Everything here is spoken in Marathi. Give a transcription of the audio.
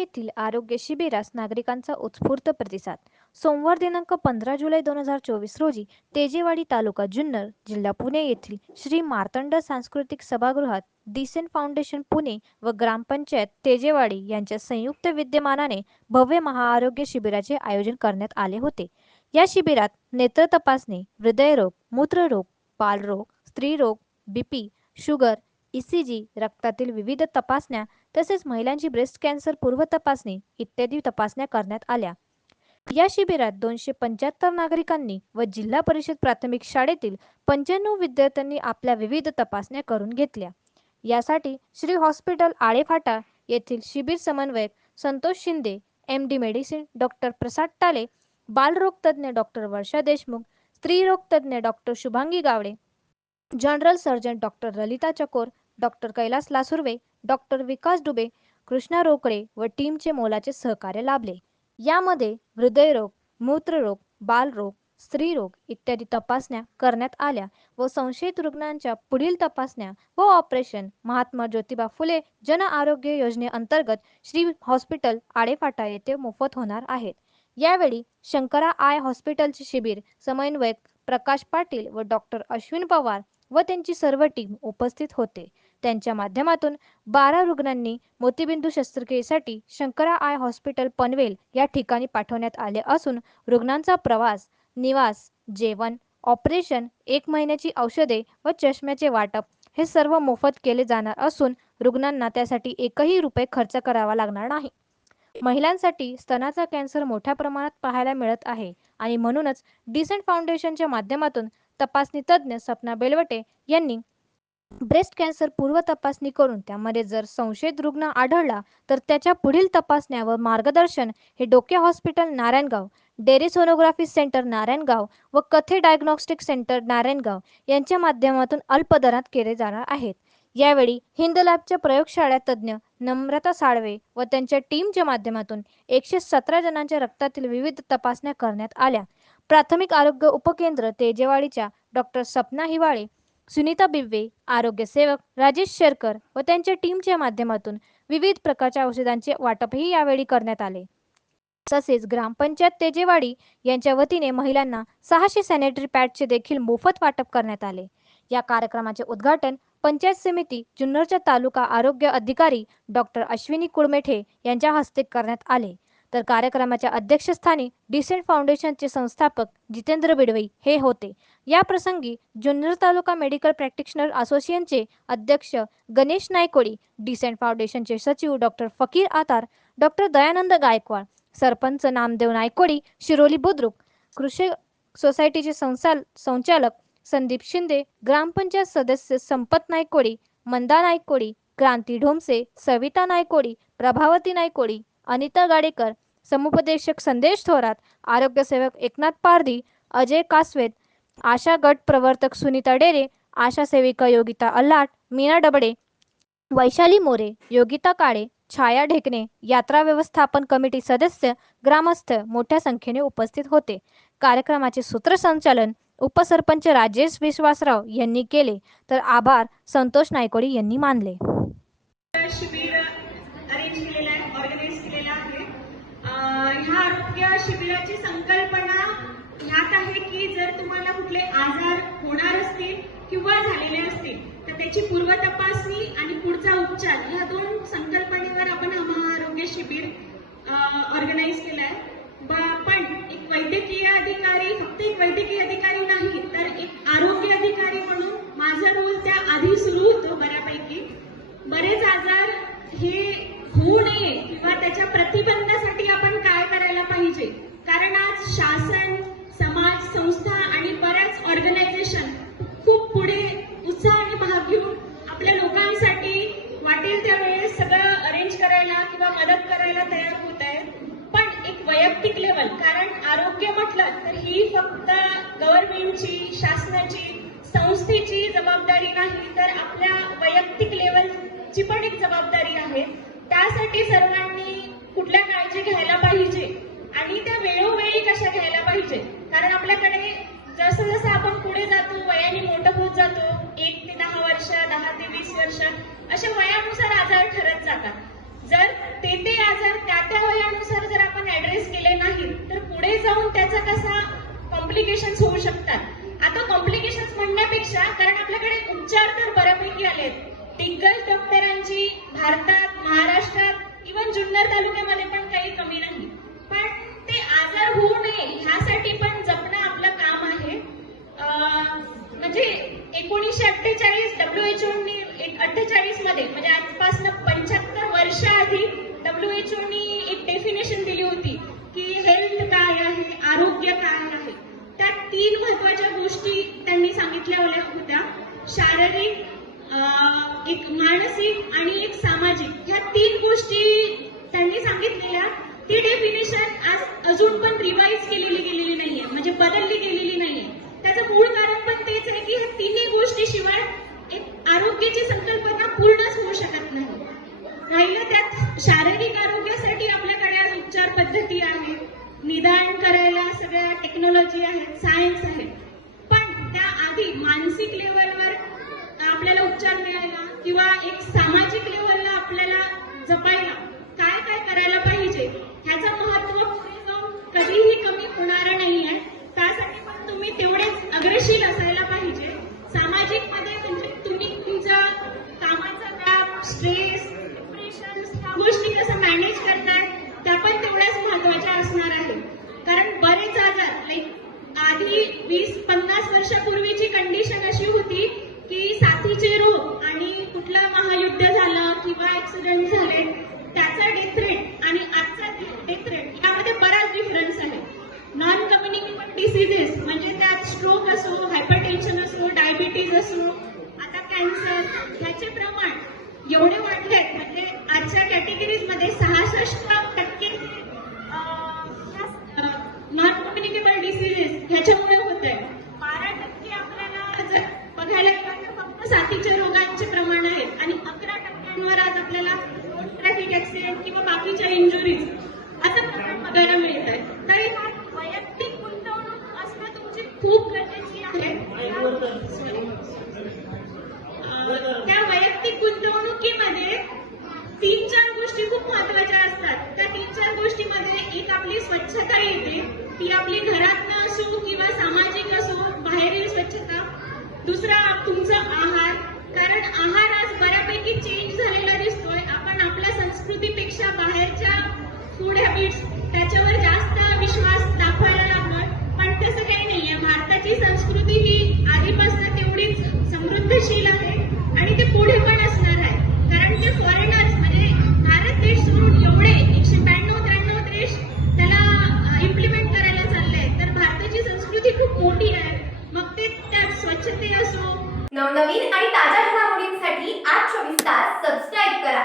येथील आरोग्य शिबिरास नागरिकांचा उत्स्फूर्त प्रतिसाद. सोमवार दिनांक पंधरा जुलै दोन हजार चोवीस रोजी तेजेवाडी तालुका जुन्नर जिल्हा पुणे येथील श्री मार्तंड सांस्कृतिक सभागृहात डिसेंट फाउंडेशन पुणे व ग्रामपंचायत तेजेवाडी यांच्या संयुक्त विद्यमानाने भव्य महाआरोग्य शिबिराचे आयोजन करण्यात आले होते. या शिबिरात नेत्र तपासणी हृदयरोग मूत्ररोग बालरोग स्त्रीरोग बीपी शुगर ईसीजी रक्तातील विविध तपासण्या तसेच महिलांची ब्रेस्ट कॅन्सर पूर्व तपासणी इत्यादी तपासण्या करण्यात आल्या. या शिबिरात दोनशे पंच्याहत्तर नागरिकांनी व जिल्हा परिषद प्राथमिक शाळेतील पंच्याण्णव विद्यार्थ्यांनी आपल्या विविध तपासण्या करून घेतल्या. यासाठी श्री हॉस्पिटल आळेफाटा येथील शिबिर समन्वयक Santosh Shinde M D medicine doctor Prasad Tale बालरोग तज्ज्ञ डॉक्टर वर्षा देशमुख स्त्रीरोग तज्ज्ञ doctor Shubhangi Gawade general surgeon doctor Lalita Chakor doctor Kailas Lasurve doctor Vikas Dube Krishna Rokade व टीमचे मोलाचे सहकार्य लाभले. यामध्ये हृदयरोग मूत्ररोग बालरोग स्त्रीरोग इत्यादी तपासण्या करण्यात आल्या व संशयित रुग्णांच्या पुढील तपासण्या व ऑपरेशन महात्मा ज्योतिबा फुले जन आरोग्य योजनेअंतर्गत श्री हॉस्पिटल आडेफाटा येथे मोफत होणार आहेत. यावेळी शंकरा आय हॉस्पिटलचे शिबिर समन्वयक प्रकाश पाटील व डॉक्टर अश्विन पवार व त्यांची सर्व टीम उपस्थित होते. त्यांच्या माध्यमातून बारा रुग्णांनी मोतीबिंदू शस्त्रक्रियेसाठी शंकरा आय हॉस्पिटल पनवेल या ठिकाणी पाठवण्यात आले असून रुग्णांचा प्रवास निवास जेवण ऑपरेशन एक महिन्याची औषधे व चष्म्याचे वाटप हे सर्व मोफत केले जाणार असून रुग्णांना त्यासाठी एकही रुपये खर्च करावा लागणार नाही. महिलांसाठी स्तनाचा कॅन्सर मोठ्या प्रमाणात पाहायला मिळत आहे आणि म्हणूनच डिसेंट फाउंडेशनच्या माध्यमातून तपासणी तज्ज्ञ सपना बेलवटे यांनी ब्रेस्ट कॅन्सर पूर्व तपासणी करून त्यामध्ये जर संशयित रुग्ण आढळला तर त्याच्या पुढील तपासण्या व मार्गदर्शन हे Doke hospital Narayangaon dairy sonography centre Narayangaon व कथे डायग्नॉस्टिक सेंटर नारायणगाव यांच्या माध्यमातून अल्प दरात केले जाणार आहेत. यावेळी हिंद लॅबच्या प्रयोगशाळा तज्ज्ञ नम्रता साळवे व त्यांच्या टीमच्या माध्यमातून एकशे सतरा जणांच्या रक्तातील विविध तपासण्या करण्यात आल्या. प्राथमिक आरोग्य उपकेंद्र तेजेवाडीच्या डॉक्टर सपना हिवाळे सुनीता बिव्वे आरोग्य सेवक राजेश शेरकर व त्यांच्या टीमच्या माध्यमातून विविध प्रकारच्या औषधांचे वाटपही यावेळी करण्यात आले. तसेच ग्रामपंचायत तेजेवाडी यांच्या वतीने महिलांना सहाशे सॅनिटरी पॅडचे देखील मोफत वाटप करण्यात आले. या कार्यक्रमाचे उद्घाटन पंचायत समिती जुन्नरच्या तालुका आरोग्य अधिकारी डॉक्टर अश्विनी कुळमेठे यांच्या हस्ते करण्यात आले. तर कार्यक्रमाच्या अध्यक्षस्थानी डिसेंट फाउंडेशनचे संस्थापक जितेंद्र बिडवई हे होते. या प्रसंगी जुन्नर तालुका मेडिकल प्रॅक्टिशनर असोसिएशनचे अध्यक्ष गणेश नायकोडी डिसेंट फाउंडेशनचे सचिव डॉक्टर फकीर आतार डॉक्टर दयानंद गायकवाड सरपंच नामदेव नायकोडी शिरोली बुद्रुक कृषी सोसायटीचे संसाल संचालक संदीप शिंदे ग्रामपंचायत सदस्य संपत नायकोडी मंदा नायकोडी क्रांती ढोमसे सविता नायकोडी प्रभावती नायकोडी अनिता गाडेकर समुपदेशक संदेश थोरात आरोग्यसेवक एकनाथ पारधी अजय कासवेत आशा गट प्रवर्तक सुनीता डेरे आशा सेविका योगिता अल्लाट मीना डबडे वैशाली मोरे योगिता काळे छाया ढेकणे यात्रा व्यवस्थापन कमिटी सदस्य ग्रामस्थ मोठ्या संख्येने उपस्थित होते. कार्यक्रमाचे सूत्रसंचालन उपसरपंच राजेश विश्वासराव यांनी केले. तर आभार संतोष नायकोडी यांनी मानले शिबिर अरेंज केलेलं आहे ऑर्गनाईज केलेलं आहे अं, ह्या आरोग्य शिबिराची संकल्पना ह्यात आहे की जर तुम्हाला कुठले आजार होणार असतील किंवा झालेले असतील तर त्याची पूर्व तपासणी आणि पुढचा उपचार ह्या दोन संकल्पनेवर आपण आरोग्य महाआरोग्य शिबिर ऑर्गनाईज केलं आहे पण एक वैद्यकीय अधिकारी फक्त एक वैद्यकीय अधिकारी नाही तर एक आरोग्य अधिकारी म्हणून माझा रोल त्या आधी सुरू होतो बऱ्यापैकी. बरेच आजार हे होऊ नये किंवा त्याच्या प्रतिबंध आपण काय करायला पाहिजे कारण आज शासन समाज संस्था आणि बऱ्याच ऑर्गनायझेशन खूप पुढे उत्साह आणि भाग घेऊन आपल्या लोकांसाठी वाटेल त्या वेळेस सगळं अरेंज करायला किंवा मदत करायला तयार होत आहेत पण एक वैयक्तिक लेवल कारण आरोग्य म्हटलं तर ही फक्त गव्हर्नमेंटची शासनाची संस्थेची जबाबदारी नाही तर आपल्या वैयक्तिक लेवलची पण एक जबाबदारी आहे. त्यासाठी सर्वांनी कुठल्या काळजी घ्यायला पाहिजे आणि त्या वेळोवेळी कशा घ्यायला पाहिजे? कारण आपल्याकडे जसं जसं आपण पुढे जातो वयाने मोठं होत जातो एक ते दहा वर्ष दहा ते वीस वर्ष अशा वयानुसार आजार ठरत जातात. जर ते ते आजार त्या त्या वयानुसार जर आपण ऍड्रेस केले नाही तर पुढे जाऊन त्याचा कसा कॉम्प्लिकेशन होऊ शकतात. आता कॉम्प्लिकेशन म्हणण्यापेक्षा कारण आपल्याकडे उपचार तर बऱ्यापैकी आलेत. दिग्गज डॉक्टरांची भारतात महाराष्ट्रात इवन जुन्नर तालुक्यामध्ये पण काही कमी नाही. पण ते आजार होऊ नये ह्यासाठी पण जपणं आपलं काम आहे. म्हणजे एकोणीसशे अठ्ठेचाळीस डब्ल्यू एच अठ्ठेचाळीसमध्ये म्हणजे आजपासून पंच्याहत्तर वर्ष आधी डब्ल्यू एच एक डेफिनेशन दिली होती की हेल्थ काय आहे आरोग्य काय आहे त्या तीन महत्त्वाच्या गोष्टी त्यांनी सांगितल्या होत्या शारीरिक एक मानसिक आणि एक सामाजिक ह्या तीन गोष्टी त्यांनी सांगितलेल्या. ती डेफिनेशन आज अजून पण रिवाईज केलेली गेलेली नाहीये म्हणजे बदलली गेलेली नाहीये. त्याचं मूळ कारण पण तेच आहे की ह्या तिन्ही गोष्टी शिवाय एक आरोग्याची संकल्पना पूर्णच होऊ शकत नाही. राहिलं त्यात शारीरिक आरोग्यासाठी आपल्याकडे आज उपचार पद्धती आहेत निदान करायला सगळ्या टेक्नॉलॉजी आहेत सायन्स आहे पण त्या आधी मानसिक लेवलवर उपचार मिळायला किंवा एक सामाजिक लेवलला आपल्याला जपायला काय काय करायला पाहिजे ह्याचं महत्त्व पुढे जाऊन कधीही कमी होणार नाही आहे त्यासाठी पण तुम्ही तेवढेच अग्रशील असायला पाहिजे. सामाजिकमध्ये म्हणजे तुम्ही तुमच्या कामाचा व्याप स्ट्रेस डिप्रेशन ह्या गोष्टी कसं मॅनेज करताय त्या पण तेवढ्याच महत्त्वाच्या असणार आहेत. कारण बरेच आजार लाईक आधी वीस किंवा बाकीच्या इंजुरीज असं प्रमाण बघायला मिळत आहे तरी ह्यात वैयक्तिक गुंतवणूक असणं तुमची खूप गरजेची आहे. त्या वैयक्तिक गुंतवणुकीमध्ये तीन चार गोष्टी खूप महत्त्वाच्या असतात. त्या तीन चार गोष्टीमध्ये एक आपली स्वच्छता येते. ती आपली घरातनं असो किंवा सामाजिक असो बाहेरील स्वच्छता. दुसरा तुमचा आहार. कारण आहार आज बऱ्यापैकी चेंज झालेला दिसतो. आपण आपल्या संस्कृतीपेक्षा बाहेरच्या फूड हॅबिट्स त्याच्यावर जास्त विश्वास दाखवायला लागलोय. पण तसं काही नाहीये. भारताची संस्कृती ही आधीपासून तेवढीच समृद्धशील आहे आणि ते पुढे पण असणार आहे. कारण ते फॉरेनर्स म्हणजे भारत देश सोडून एवढे एकशे ब्याण्णव त्र्याण्णव देश त्याला इम्प्लिमेंट करायला चाललंय तर भारताची संस्कृती खूप मोठी आहे. मग ते त्यात स्वच्छते असो. नवनवीन आणि ताज्या घडामोडींसाठी आज चोवीस तास सबस्क्राईब करा.